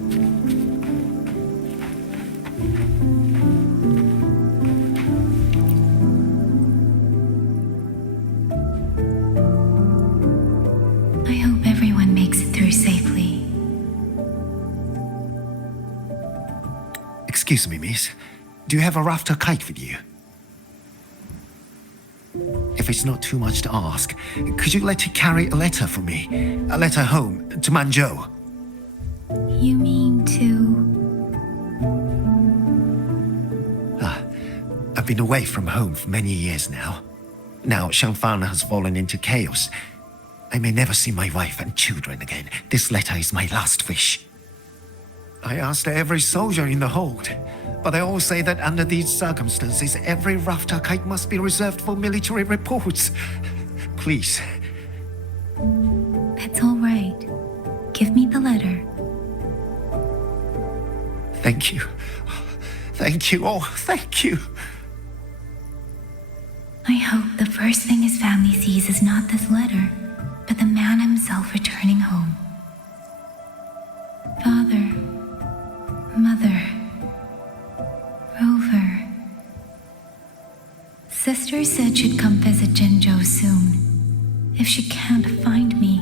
I hope everyone makes it through safely. Excuse me, miss. Do you have a rafter kite with you? If it's not too much to ask, could you let it carry a letter for me? A letter home to Mengzhou. You mean to... I've been away from home for many years now. Now Shangfang has fallen into chaos. I may never see my wife and children again. This letter is my last wish. I asked every soldier in the hold, but they all say that under these circumstances, every rafter kite must be reserved for military reports. Please. That's all right. Give me the letter. Thank you. Thank you. Oh, thank you. I hope the first thing his family sees is not this letter, but the man himself returning home. Father, Mother, Rover. Sister said she'd come visit Jinzhou soon. If she can't find me,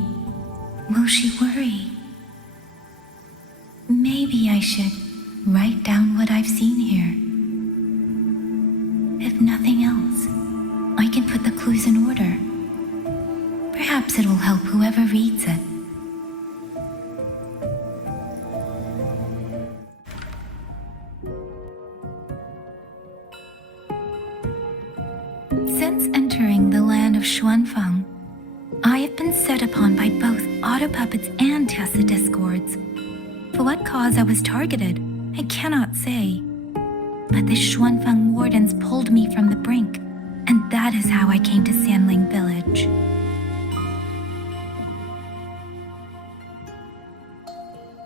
will she worry? Maybe I should write down what I've seen here. If nothing else, I can put the clues in order. Perhaps it will help whoever reads it. Since entering the land of Xuanfang, I have been set upon by both auto puppets and Tessa discords. For what cause I was targeted, I cannot say. But the Xuanfang wardens pulled me from the brink, and that is how I came to Sanling village.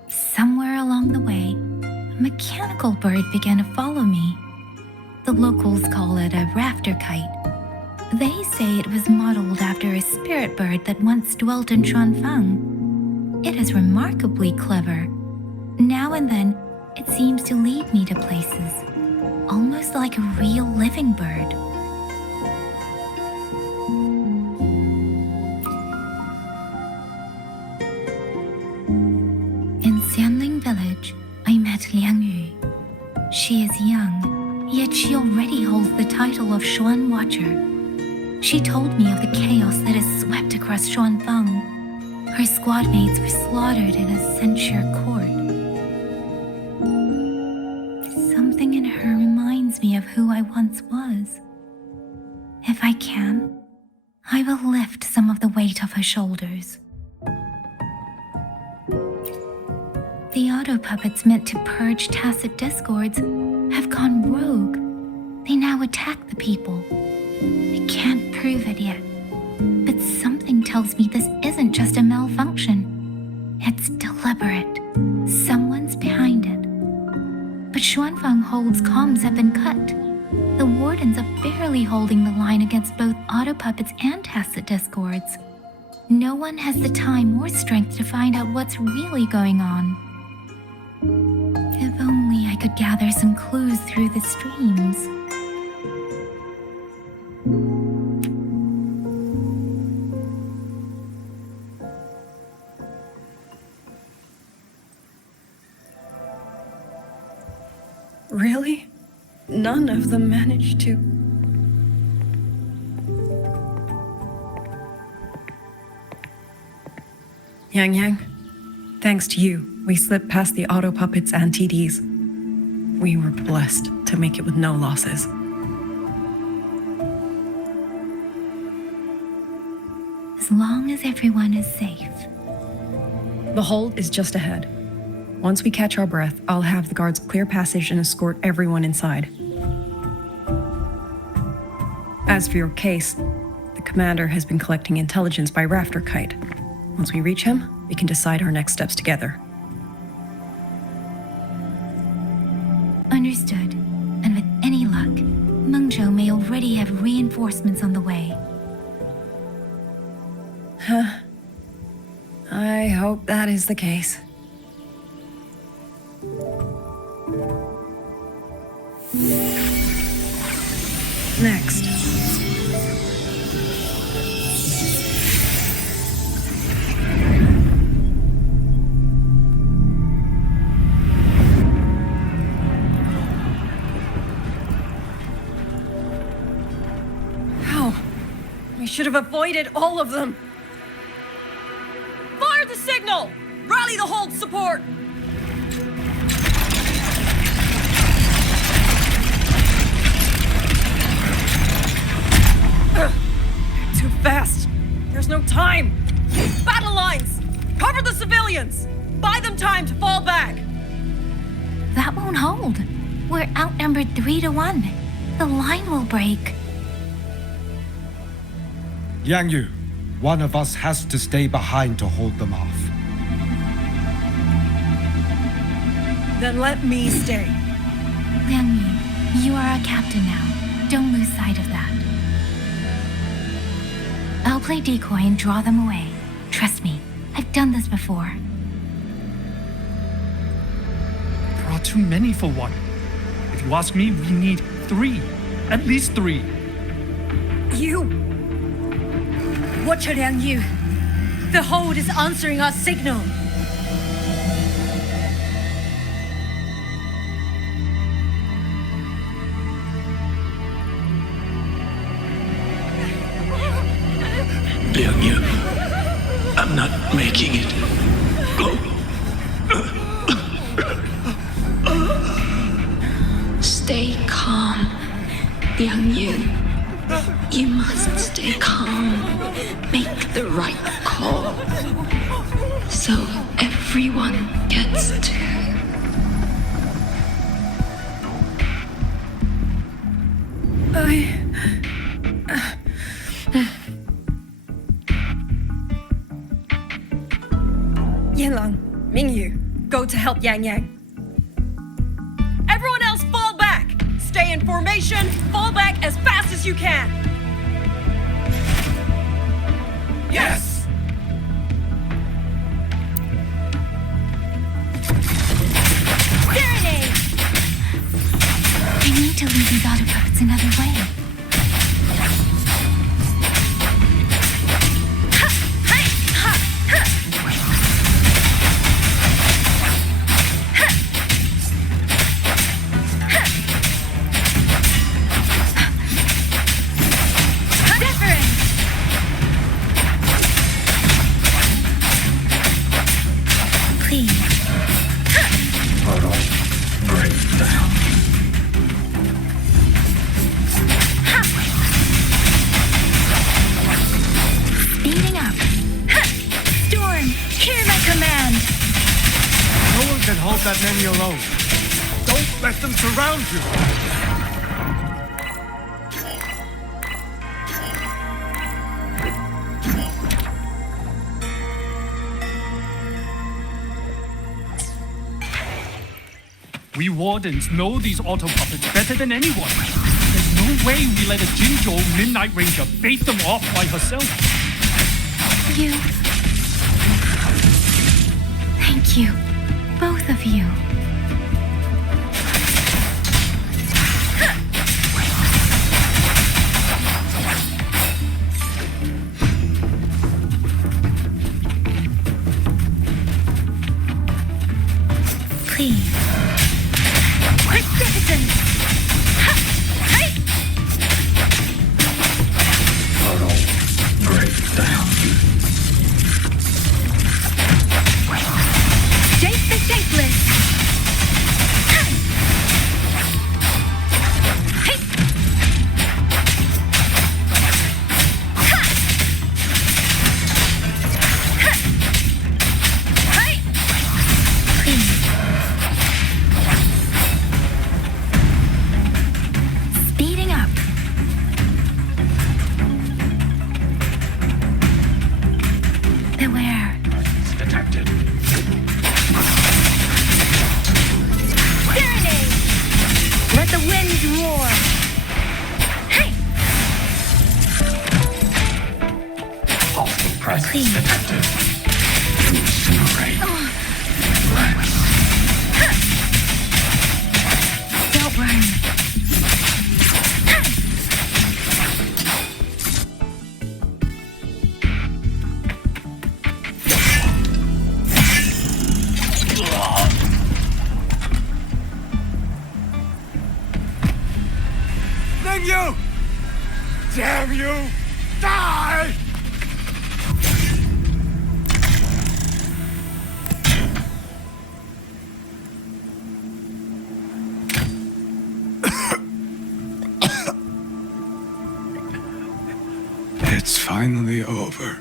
Somewhere along the way, a mechanical bird began to follow me. The locals call it a rafter kite. They say it was modeled after a spirit bird that once dwelt in Xuanfang. It is remarkably clever. Now and then, it seems to lead me to places, almost like a real living bird. In Sanling village, I met Liangyu. She is young, yet she already holds the title of Xuan Watcher. She told me of the chaos that has swept across Xuanfang. Her squad mates were slaughtered in a censure court. Something in her reminds me of who I once was. If I can, I will lift some of the weight off her shoulders. The auto puppets meant to purge tacit discords have gone rogue. They now attack the people. I can't prove it yet, but something tells me this isn't just a malfunction. It's deliberate. Someone's behind it. But Xuanfang Hold's comms have been cut. The wardens are barely holding the line against both auto puppets and tacit discords. No one has the time or strength to find out what's really going on. If only I could gather some clues through the streams. Really? None of them managed to... YangYang, thanks to you, we slipped past the auto puppets and TDs. We were blessed to make it with no losses. As long as everyone is safe. The hold is just ahead. Once we catch our breath, I'll have the guards clear passage and escort everyone inside. As for your case, the commander has been collecting intelligence by rafter kite. Once we reach him, we can decide our next steps together. Understood. And with any luck, Mengzhou may already have reinforcements on the way. I hope that is the case. Next. How? We should have avoided all of them. Fire the signal! Rally the hold support! Too fast. There's no time. Battle lines! Cover the civilians! Buy them time to fall back! That won't hold. We're outnumbered 3-1. The line will break. YangYang, one of us has to stay behind to hold them off. Then let me stay. YangYang, you are our captain now. Don't lose sight of that. I'll play decoy and draw them away. Trust me, I've done this before. There are too many for one. If you ask me, we need 3. At least 3. You! Watch out, YangYang. The hold is answering our signal. YangYang, I'm not making it. Go. Stay calm, YangYang. You must stay calm. Make the right call. So everyone gets to. Yinlang, Mingyu, go to help YangYang. Everyone else fall back! Stay in formation, fall back as fast as you can! Yes! Serenade! I need to lead these auto puppets another way. Hold that many alone. Don't let them surround you. We Wardens know these auto puppets better than anyone. There's no way we let a Jinzhou Midnight Ranger bait them off by herself. You. Thank you. Both of you. Please. Magnificent! Break down. Shape the shapeless! Speeding up. Beware. Detected. Serenade! Let the winds roar! Hey! Hostile presence Please. detected. Incinerate. Blast. you! Damn you! Die! It's finally over.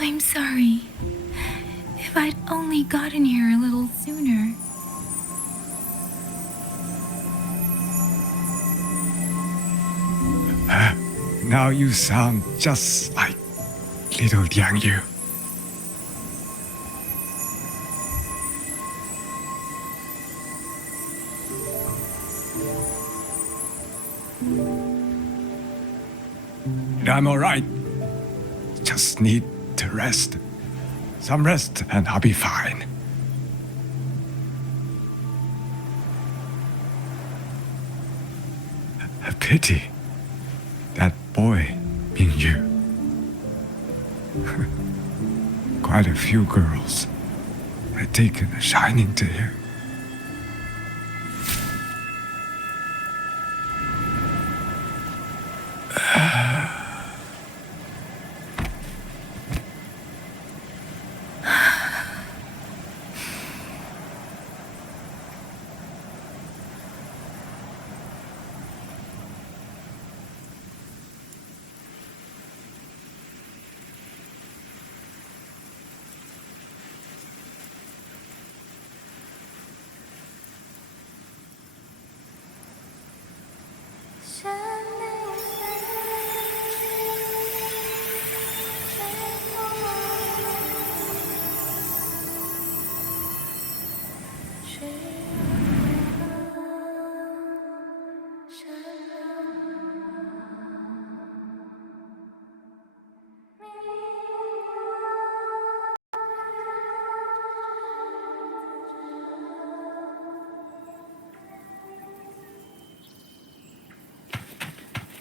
I'm sorry. If I'd only gotten here a little sooner. Now you sound just like little YangYang. I'm alright. Just need to rest. Some rest and I'll be fine. A pity. That boy, Mengzhou. Quite a few girls had taken a shining to him.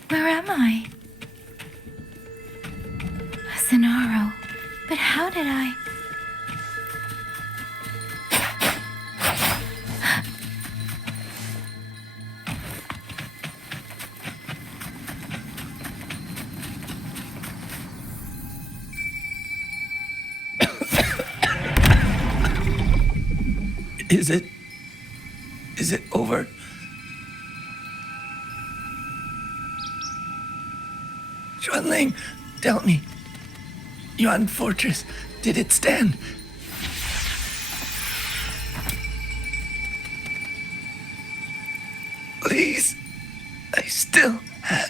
Where am I? Sonaro. But how did I... Is it over? Xuanling, tell me. Yuan Fortress, did it stand? Please, I still had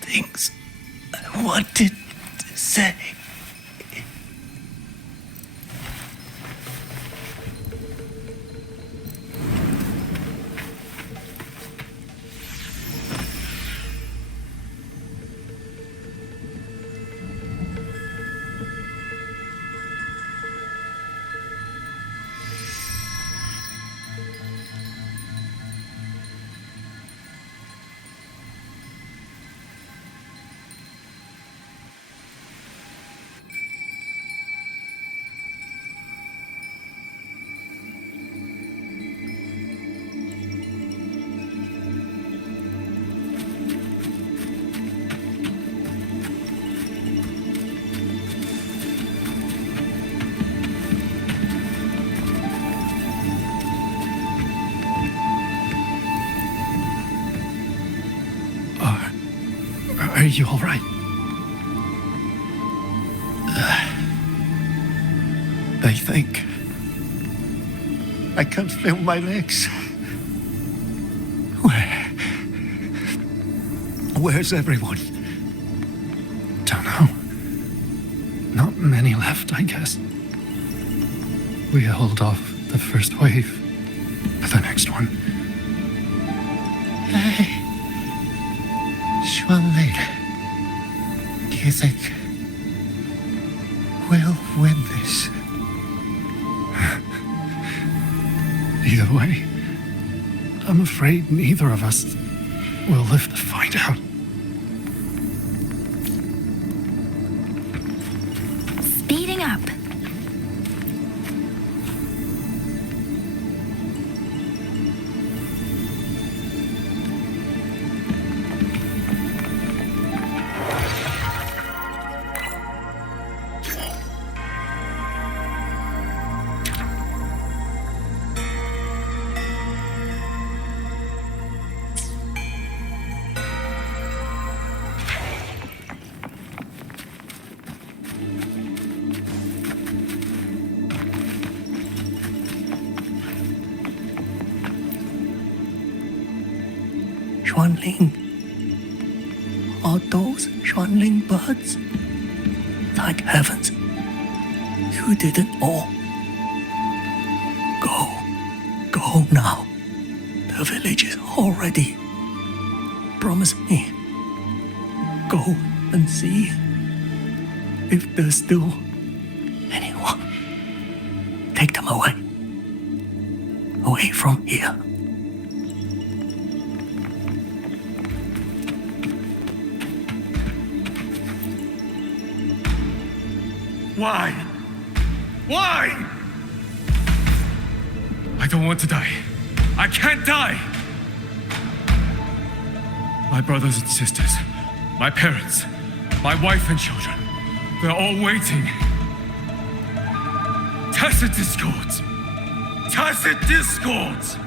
things I wanted to say. Are you all right? I think I can feel my legs. Where's everyone? Don't know. Not many left, I guess. We held off the first wave, but the next one. Hey. Xuanling, do you think we'll win this? Either way, I'm afraid neither of us We'll live to find out. Speeding up. Xuanling. Are those Xuanling birds? Thank heavens. You didn't all. Go. Go now. The village is all ready. Promise me. Go and see if there's still anyone. Take them away. Away from here. Why? Why? I don't want to die. I can't die. My brothers and sisters, my parents, my wife and children, they're all waiting. Tacit discords. Tacit discords.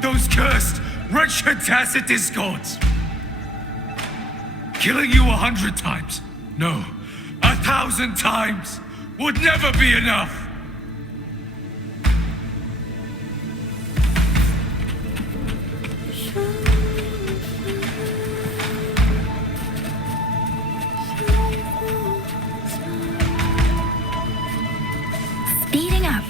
Those cursed, wretched tacit discords. Killing you 100 times. No. 1,000 times would never be enough. Speeding up.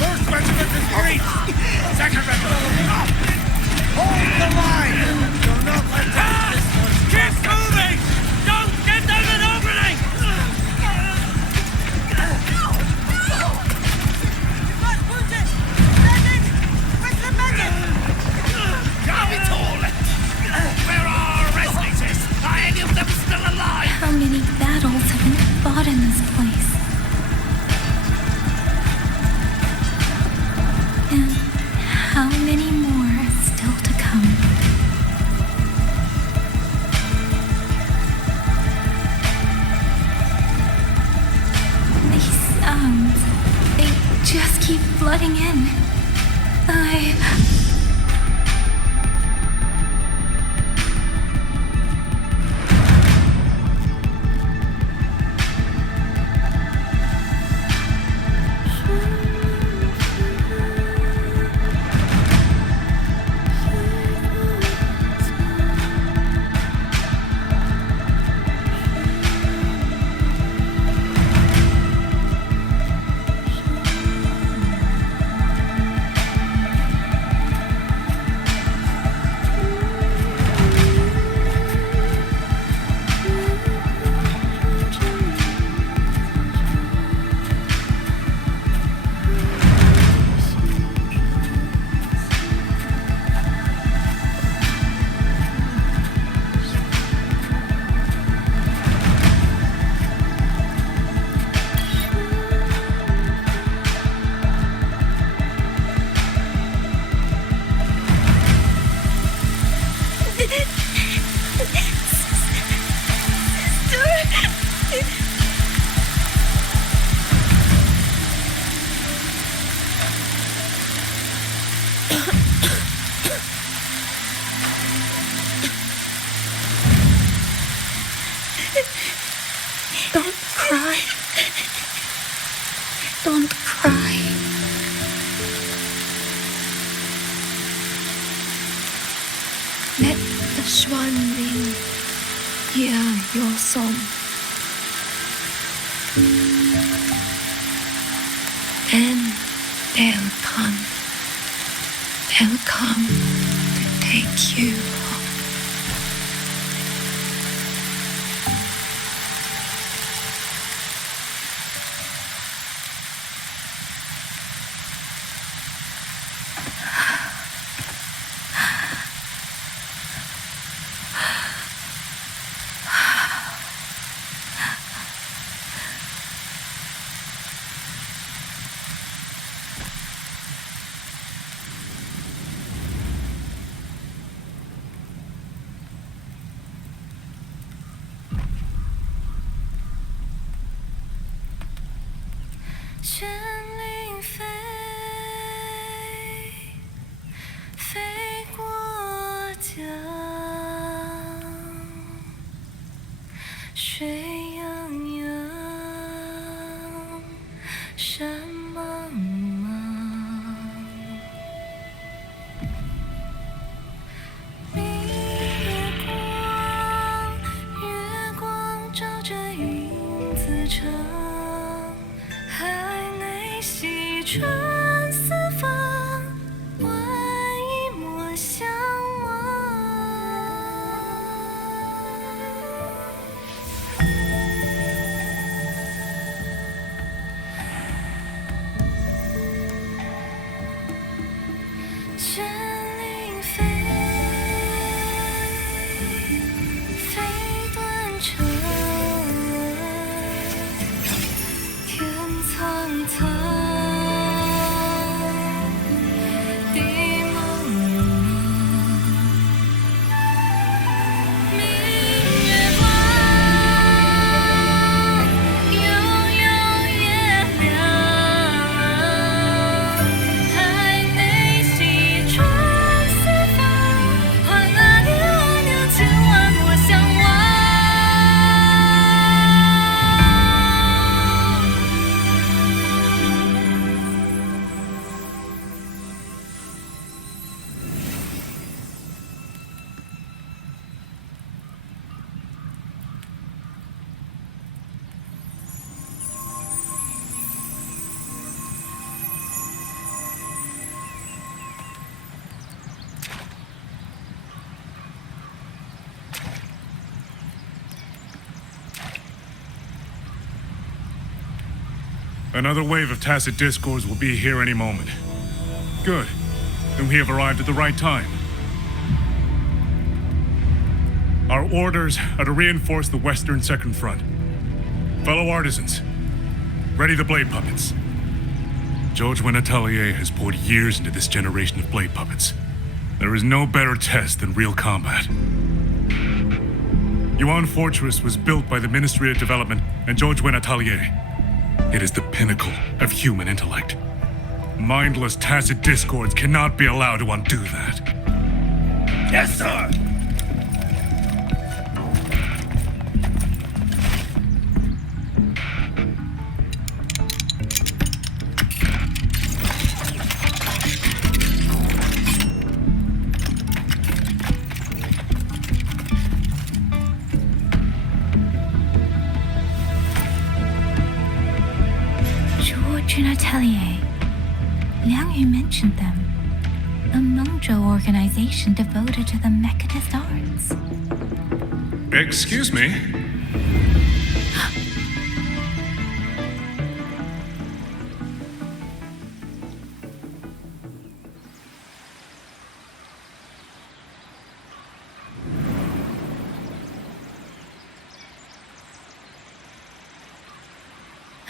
First regiment is breached! Second regiment! Hold the line! Do not let down this one! Keep moving! Don't get them an opening! Where are our rescuers? Are any of them still alive? How many battles have been fought in this place? And how many more are still to come? These sounds, they just keep flooding in. Don't cry. Don't cry. Let the Xuanling hear your song. Then they'll come. They'll come to take you home. Another wave of tacit discords will be here any moment. Good. Then we have arrived at the right time. Our orders are to reinforce the Western Second Front. Fellow artisans, ready the blade puppets. George Atelier has poured years into this generation of blade puppets. There is no better test than real combat. Yuan Fortress was built by the Ministry of Development and George Atelier. It is the pinnacle of human intellect. Mindless tacit discords cannot be allowed to undo that. Yes, sir! Atelier. YangYang mentioned them. A Mengzhou organization devoted to the mechanist arts. Excuse me?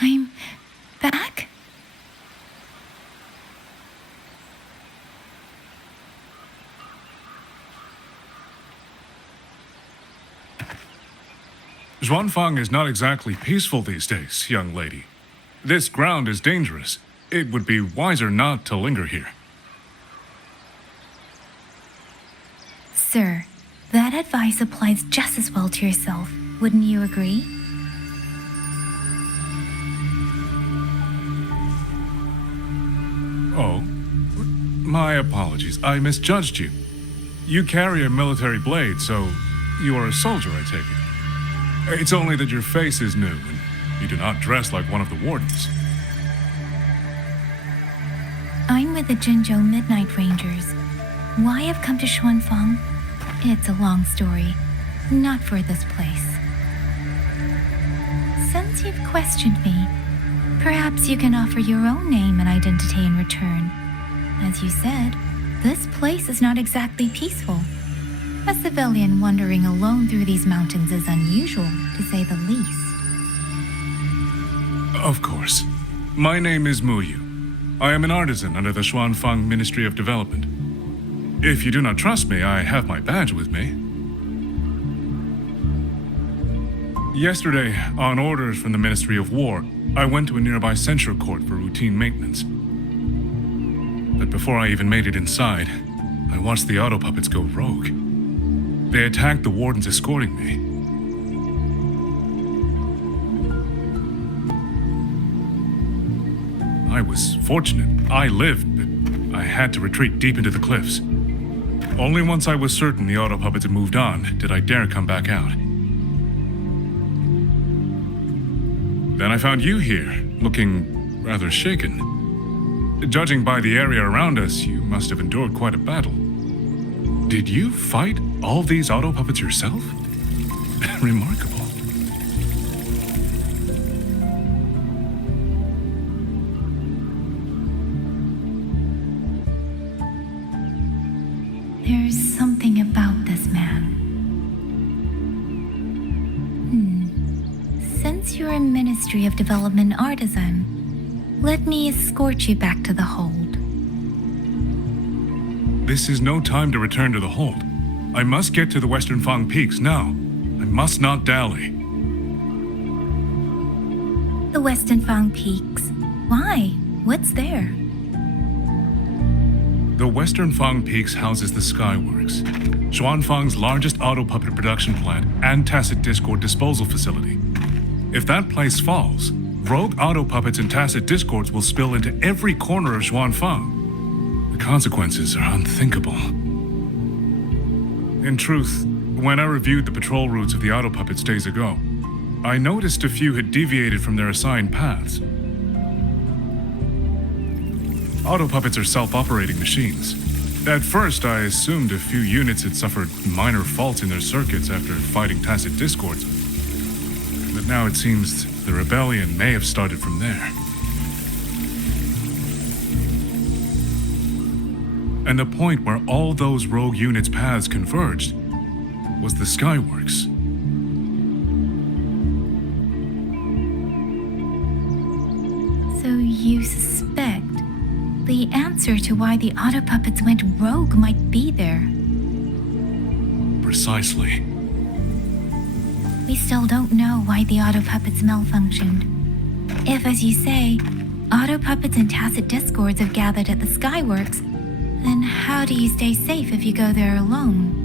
I'm back? Zhuanfang is not exactly peaceful these days, young lady. This ground is dangerous. It would be wiser not to linger here. Sir, that advice applies just as well to yourself. Wouldn't you agree? Oh, my apologies. I misjudged you. You carry a military blade, so you are a soldier, I take it. It's only that your face is new, and you do not dress like one of the wardens. I'm with the Mengzhou Midnight Rangers. Why I've come to Xuanfang? It's a long story. Not for this place. Since you've questioned me, perhaps you can offer your own name and identity in return. As you said, this place is not exactly peaceful. A civilian wandering alone through these mountains is unusual, to say the least. Of course. My name is Muyu. I am an artisan under the Xuanfang Ministry of Development. If you do not trust me, I have my badge with me. Yesterday, on orders from the Ministry of War, I went to a nearby censure court for routine maintenance. But before I even made it inside, I watched the auto puppets go rogue. They attacked the wardens escorting me. I was fortunate. I lived, but I had to retreat deep into the cliffs. Only once I was certain the auto puppets had moved on did I dare come back out. Then I found you here, looking rather shaken. Judging by the area around us, you must have endured quite a battle. Did you fight all these auto puppets yourself? Remarkable. There's something about this man. Since you're a Ministry of Development artisan, let me escort you back to the hold. This is no time to return to the hold. I must get to the Western Fang Peaks now. I must not dally. The Western Fang Peaks. Why? What's there? The Western Fang Peaks houses the Skyworks, Xuanfang's largest auto puppet production plant and tacit discord disposal facility. If that place falls, rogue auto puppets and tacit discords will spill into every corner of Xuanfang. The consequences are unthinkable. In truth, when I reviewed the patrol routes of the auto puppets days ago, I noticed a few had deviated from their assigned paths. Auto puppets are self-operating machines. At first, I assumed a few units had suffered minor faults in their circuits after fighting tacit discords. But now it seems the rebellion may have started from there. And the point where all those rogue units' paths converged was the Skyworks. So you suspect the answer to why the auto puppets went rogue might be there. Precisely. We still don't know why the auto puppets malfunctioned. If, as you say, auto puppets and tacit discords have gathered at the Skyworks, then how do you stay safe if you go there alone?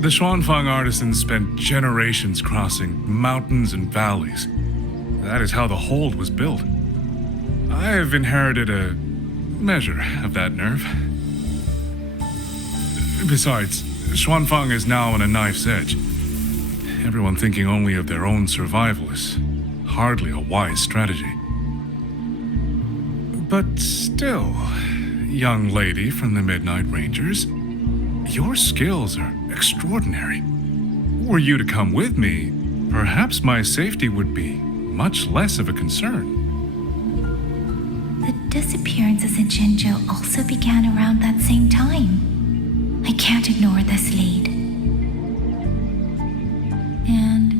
The Xuanfang artisans spent generations crossing mountains and valleys. That is how the hold was built. I have inherited a measure of that nerve. Besides, Xuanfang is now on a knife's edge. Everyone thinking only of their own survival is hardly a wise strategy. But still, young lady from the Midnight Rangers, your skills are extraordinary. Were you to come with me, perhaps my safety would be much less of a concern. The disappearances in Mengzhou also began around that same time. I can't ignore this lead. And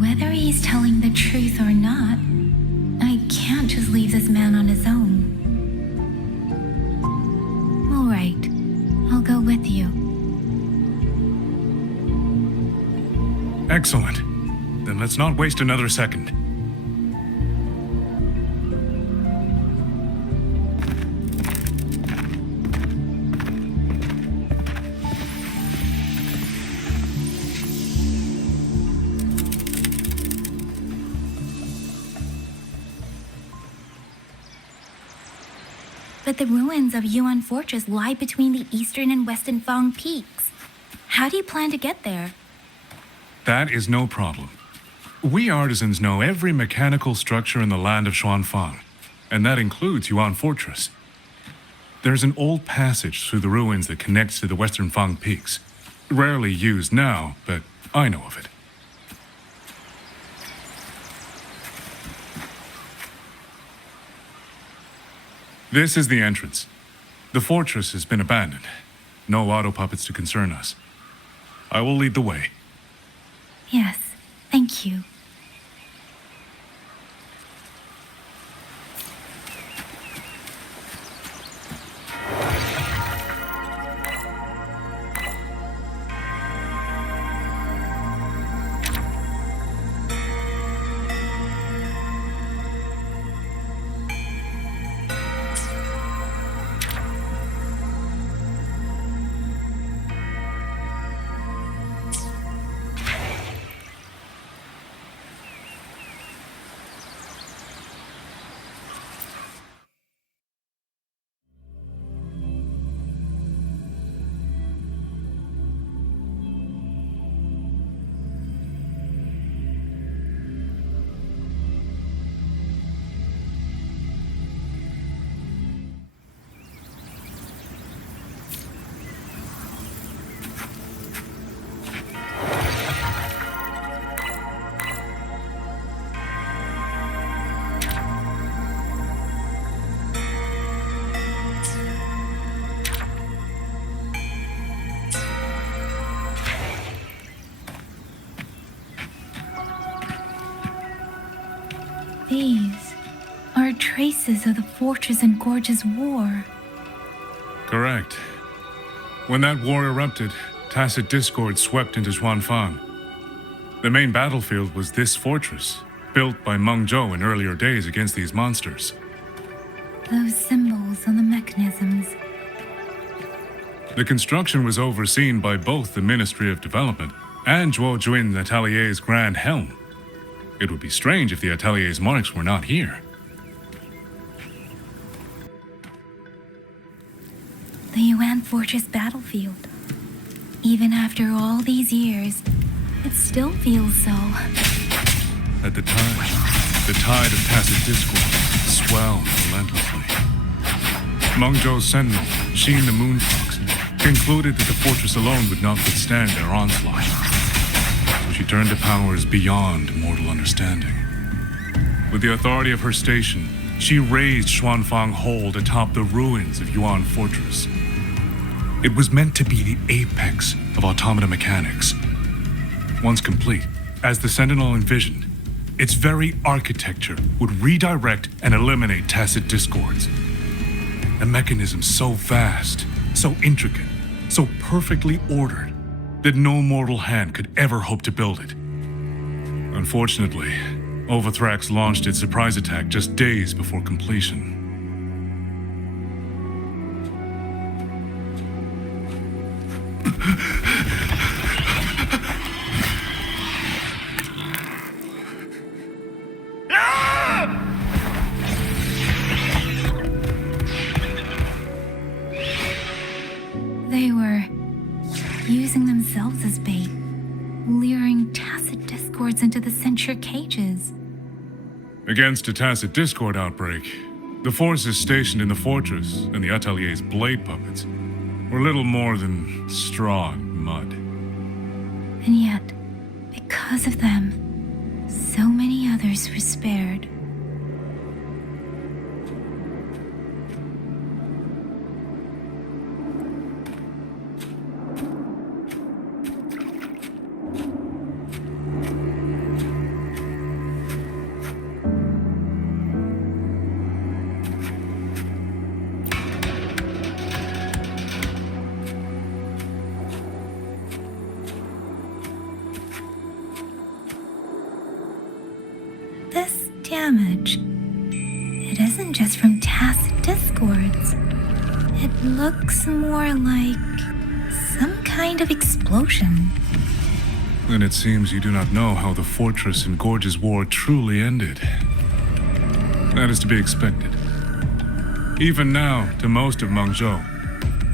whether he's telling the truth or not, I can't just leave this man on his own. All right, I'll go with you. Excellent. Then let's not waste another second. But the ruins of Yuan Fortress lie between the eastern and western Fang peaks. How do you plan to get there? That is no problem. We artisans know every mechanical structure in the land of Xuanfang, and that includes Yuan Fortress. There's an old passage through the ruins that connects to the Western Fang peaks. Rarely used now, but I know of it. This is the entrance. The fortress has been abandoned. No auto puppets to concern us. I will lead the way. Yes, thank you. These are traces of the Fortress and Gorge's war. Correct. When that war erupted, tacit discord swept into Xuanfang. The main battlefield was this fortress, built by Mengzhou in earlier days against these monsters. Those symbols on the mechanisms. The construction was overseen by both the Ministry of Development and Zhuo Jun's Atelier's Grand Helm. It would be strange if the Atelier's monarchs were not here. The Yuan Fortress battlefield. Even after all these years, it still feels so. At the time, the tide of tacit discord swelled relentlessly. Mengzhou's sentinel, Xin the Moonfox, concluded that the fortress alone would not withstand their onslaught. So she turned to powers beyond mortal understanding. With the authority of her station, she raised Xuanfang Hold atop the ruins of Yuan Fortress. It was meant to be the apex of automata mechanics. Once complete, as the Sentinel envisioned, its very architecture would redirect and eliminate tacit discords. A mechanism so vast, so intricate, so perfectly ordered, that no mortal hand could ever hope to build it. Unfortunately, Overthrax launched its surprise attack just days before completion. They were using themselves as bait, luring tacit discords into the censure cages. Against a tacit discord outbreak, the forces stationed in the fortress and the Atelier's blade puppets were little more than straw and mud. And yet, because of them, so many others were spared. This damage, it isn't just from tacit discords. It looks more like some kind of explosion. Then it seems you do not know how the Fortress and Gorge's war truly ended. That is to be expected. Even now, to most of Mengzhou,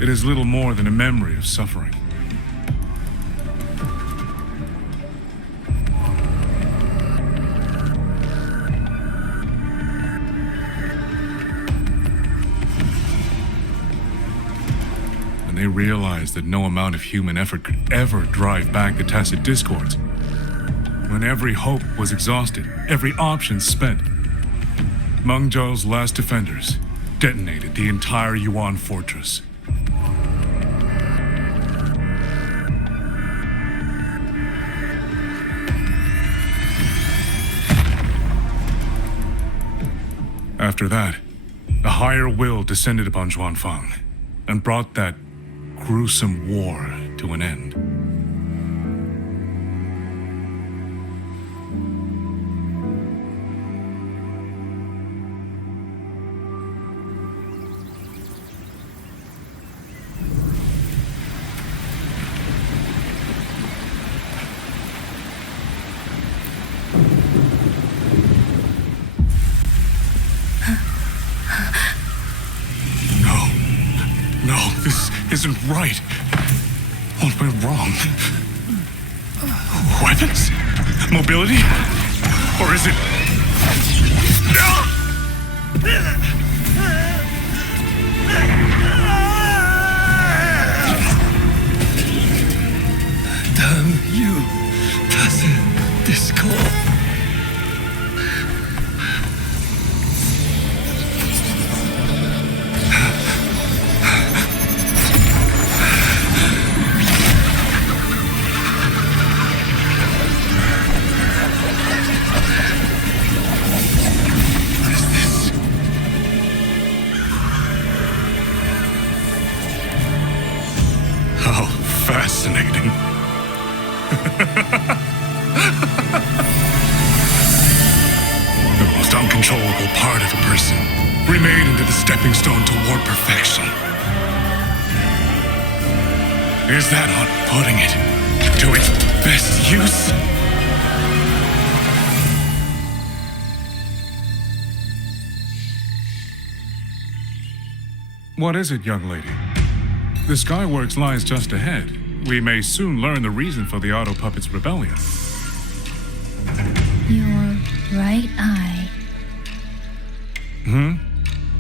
it is little more than a memory of suffering. they realized that no amount of human effort could ever drive back the tacit discords. When every hope was exhausted, every option spent, Mengzhou's last defenders detonated the entire Yuan fortress. After that, a higher will descended upon Zhuangfang and brought that gruesome war to an end. No, this isn't right. What went wrong? Weapons? Mobility? Or is it... Damn you, tacit discord. How fascinating. The most uncontrollable part of a person, remade into the stepping stone toward perfection. Is that not putting it to its best use? What is it, young lady? The Skyworks lies just ahead. We may soon learn the reason for the Auto Puppet's rebellion. Your right eye.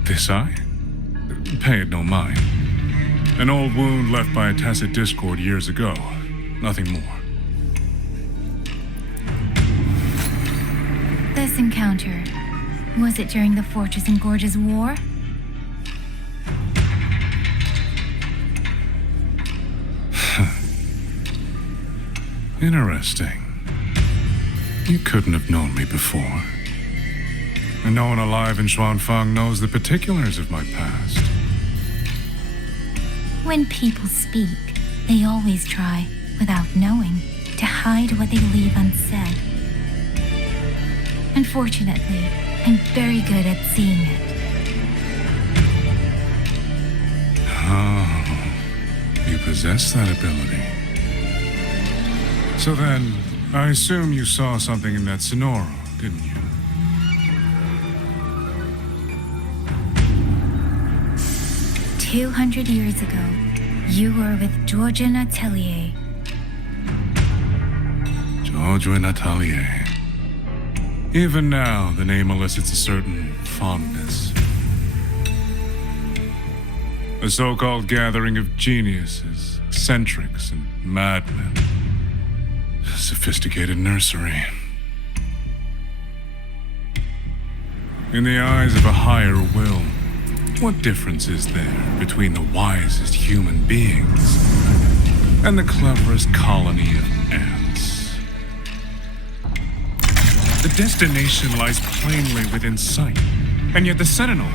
This eye? Pay it no mind. An old wound left by a tacit discord years ago. Nothing more. This encounter, was it during the Fortress and Gorges War? Interesting. You couldn't have known me before. And no one alive in Zhuangfang knows the particulars of my past. When people speak, they always try, without knowing, to hide what they leave unsaid. Unfortunately, I'm very good at seeing it. Oh, you possess that ability. So then, I assume you saw something in that Sonoro, didn't you? "200 years ago, you were with Georgian Atelier. Georgian Atelier. Even now, the name elicits a certain fondness. A so-called gathering of geniuses, eccentrics, and madmen. A sophisticated nursery. In the eyes of a higher will, what difference is there between the wisest human beings and the cleverest colony of ants? The destination lies plainly within sight, and yet the sentinel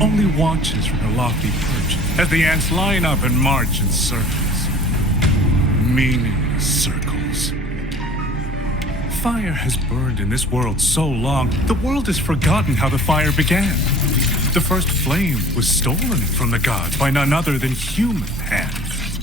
only watches from her lofty perch as the ants line up and march in circles. Meaningless circles. Fire has burned in this world so long, the world has forgotten how the fire began. The first flame was stolen from the gods by none other than human hands.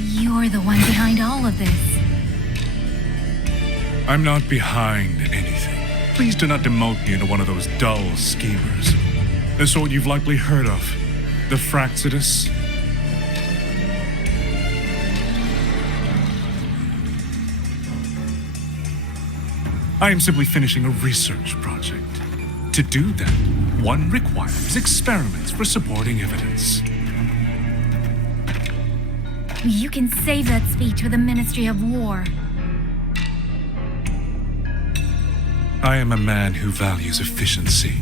You're the one behind all of this. I'm not behind anything. Please do not demote me into one of those dull schemers. The sort you've likely heard of. The Fraxidus. I am simply finishing a research project. To do that, one requires experiments for supporting evidence. You can save that speech for the Ministry of War. I am a man who values efficiency.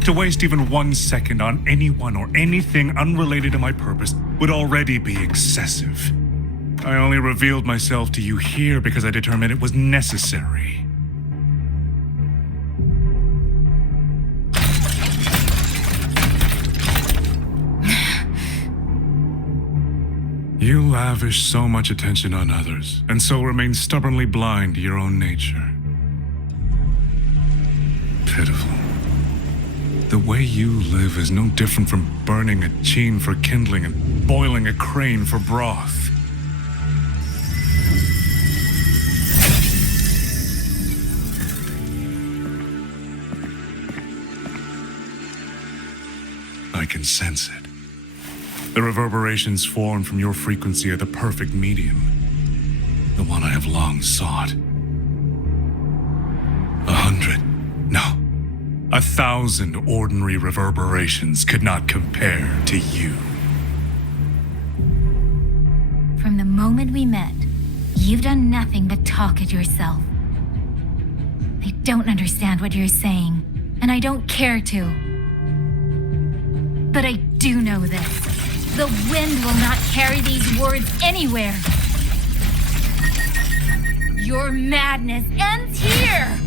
To waste even 1 second on anyone or anything unrelated to my purpose would already be excessive. I only revealed myself to you here because I determined it was necessary. You lavish so much attention on others, and so remain stubbornly blind to your own nature. Pitiful. The way you live is no different from burning a chine for kindling and boiling a crane for broth. I can sense it. The reverberations formed from your frequency are the perfect medium. The one I have long sought. 100, no, 1,000 ordinary reverberations could not compare to you. From the moment we met, you've done nothing but talk at yourself. I don't understand what you're saying, and I don't care to. But I do know this. The wind will not carry these words anywhere. Your madness ends here!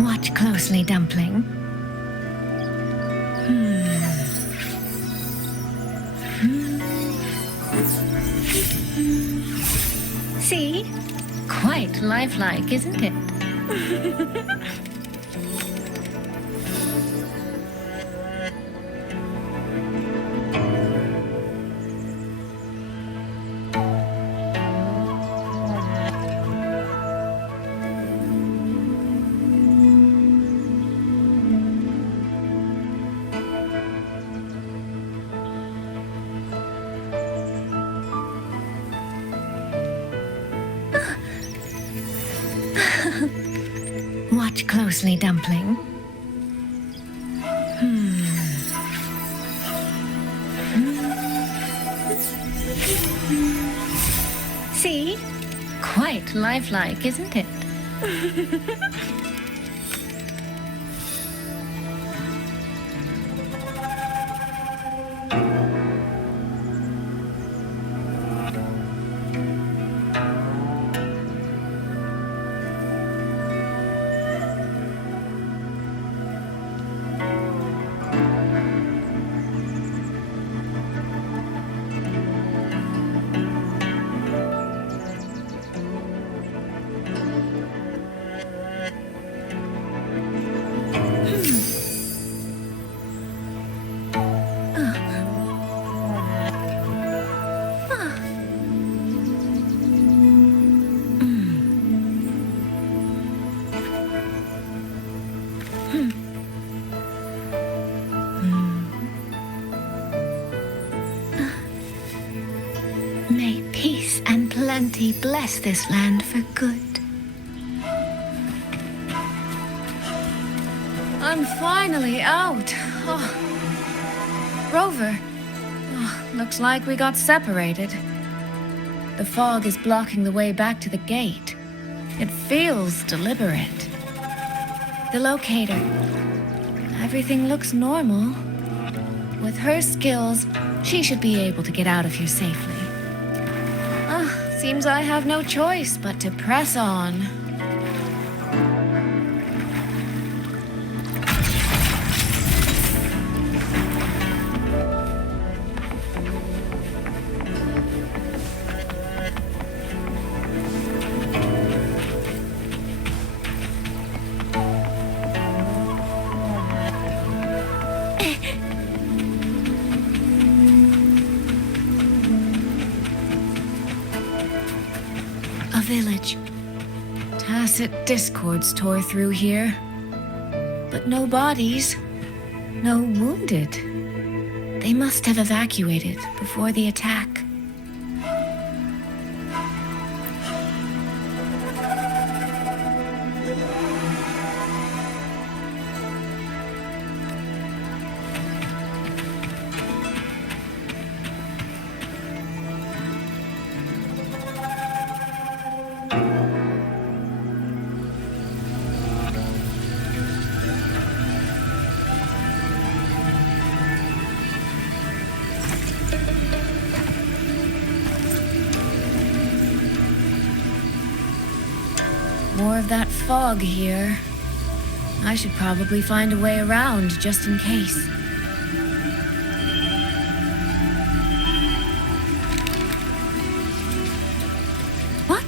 Watch closely, Dumpling. See? Quite lifelike, isn't it? closely, Dumpling. See? Quite lifelike, isn't it? May peace and plenty bless this land for good. I'm finally out. Oh. Rover. Oh, looks like we got separated. The fog is blocking the way back to the gate. It feels deliberate. The locator. Everything looks normal. With her skills, she should be able to get out of here safely. Seems I have no choice but to press on. Village. Tacit discords tore through here. But no bodies. No wounded. They must have evacuated before the attack. More of that fog here. I should probably find a way around just in case. What?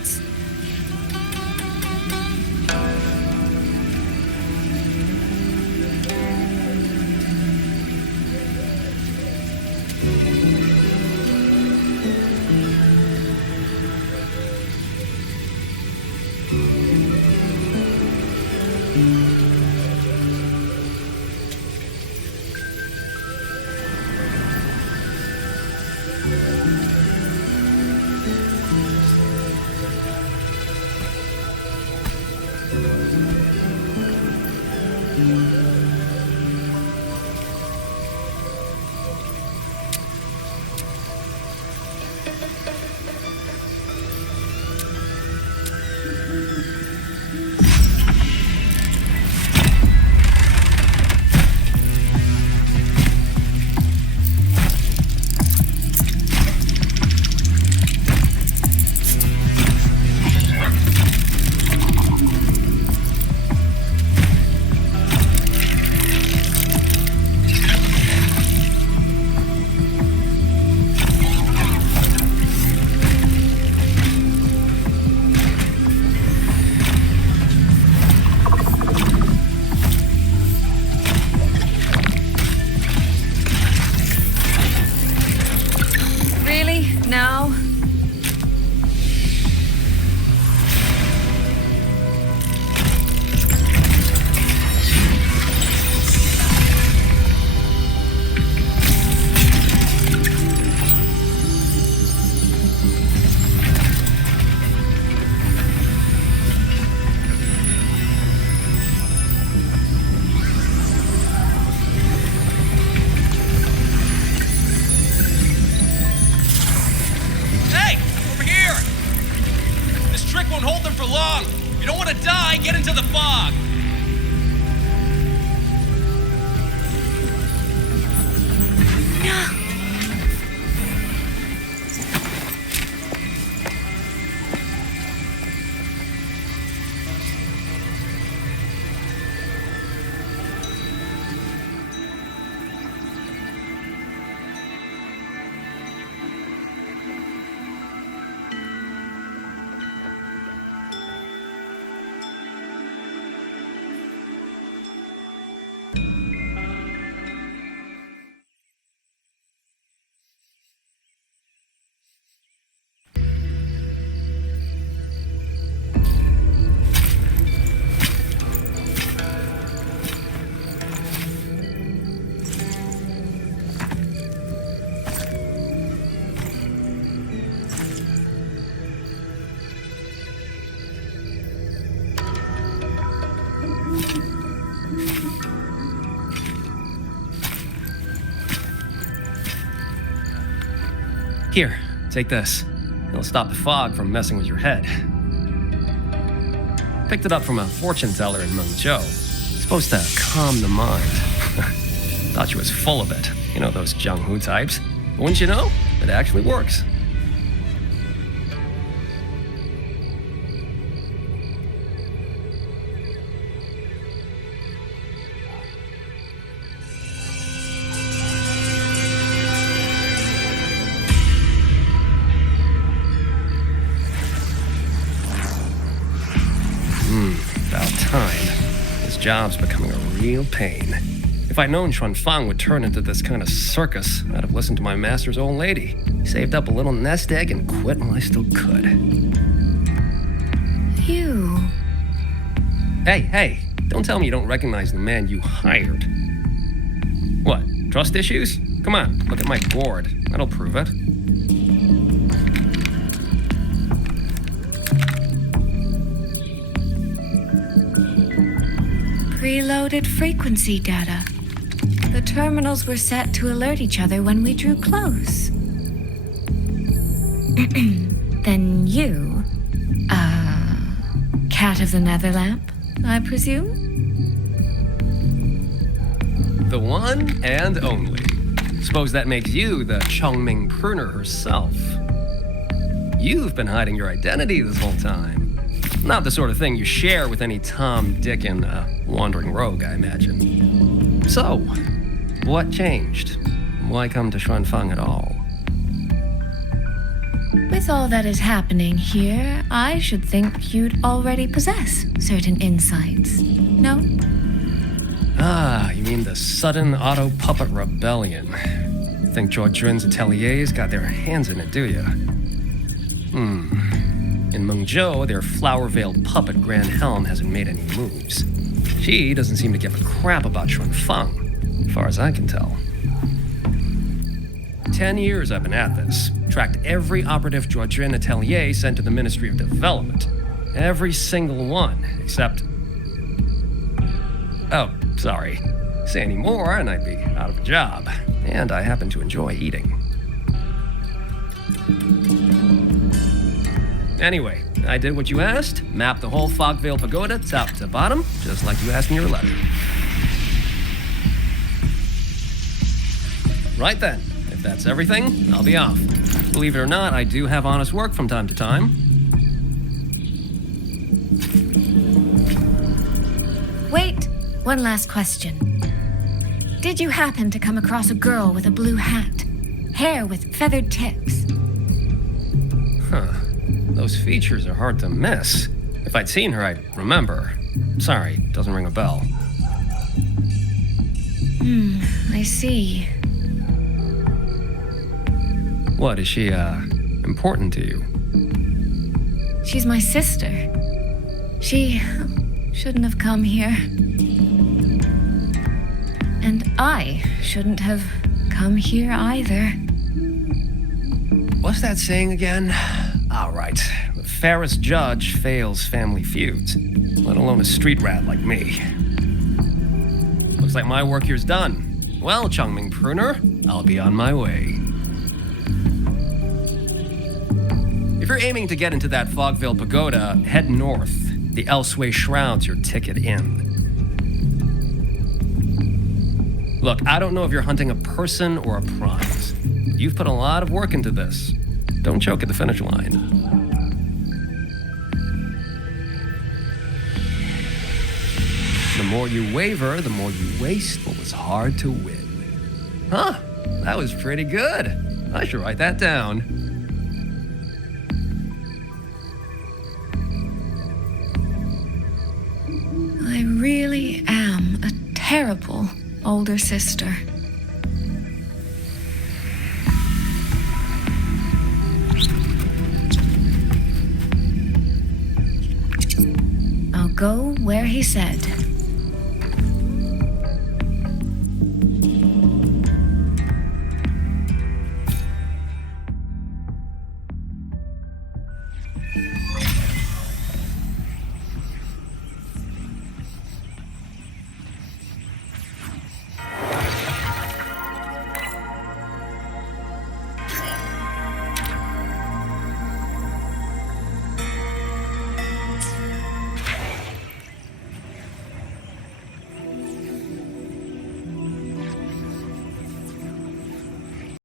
Don't hold them for long! If you don't want to die, get into the fog! Here, take this. It'll stop the fog from messing with your head. Picked it up from a fortune teller in Mengzhou. Supposed to calm the mind. Thought she was full of it. You know those Jianghu types. But wouldn't you know? It actually works. About time. This job's becoming a real pain. If I'd known Xuanfang would turn into this kind of circus, I'd have listened to my master's old lady. Saved up a little nest egg and quit while I still could. You... Hey, don't tell me you don't recognize the man you hired. What, trust issues? Come on, look at my gourd. That'll prove it. Preloaded frequency data. The terminals were set to alert each other when we drew close. Then you, cat of the Netherlamp, I presume? The one and only. Suppose that makes you the Chongming pruner herself. You've been hiding your identity this whole time. Not the sort of thing you share with any Tom, Dick, and wandering rogue, I imagine. So, what changed? Why come to Xuanfang at all? With all that is happening here, I should think you'd already possess certain insights. No? Ah, you mean the sudden auto-puppet rebellion. Think Zhuojuan's ateliers got their hands in it, do you? In Mengzhou, their flower-veiled puppet Grand Helm hasn't made any moves. She doesn't seem to give a crap about Xuanfang, as far as I can tell. 10 years I've been at this. Tracked every operative Zhuojuan atelier sent to the Ministry of Development. Every single one, except... Oh, sorry. Say any more and I'd be out of a job. And I happen to enjoy eating. Anyway, I did what you asked, mapped the whole Fogvale Pagoda top to bottom, just like you asked in your letter. Right then, if that's everything, I'll be off. Believe it or not, I do have honest work from time to time. Wait, one last question. Did you happen to come across a girl with a blue hat? Hair with feathered tips? Huh. Those features are hard to miss. If I'd seen her, I'd remember. Sorry, doesn't ring a bell. I see. What, is she, important to you? She's my sister. She shouldn't have come here. And I shouldn't have come here either. What's that saying again? All right. The fairest judge fails family feuds, let alone a street rat like me. Looks like my work here's done. Well, Chongming Pruner, I'll be on my way. If you're aiming to get into that Fogville Pagoda, head north. The Elseway Shroud's your ticket in. Look, I don't know if you're hunting a person or a prize. You've put a lot of work into this. Don't choke at the finish line. The more you waver, the more you waste what was hard to win. Huh, that was pretty good. I should write that down. I really am a terrible older sister. I'll go where he said.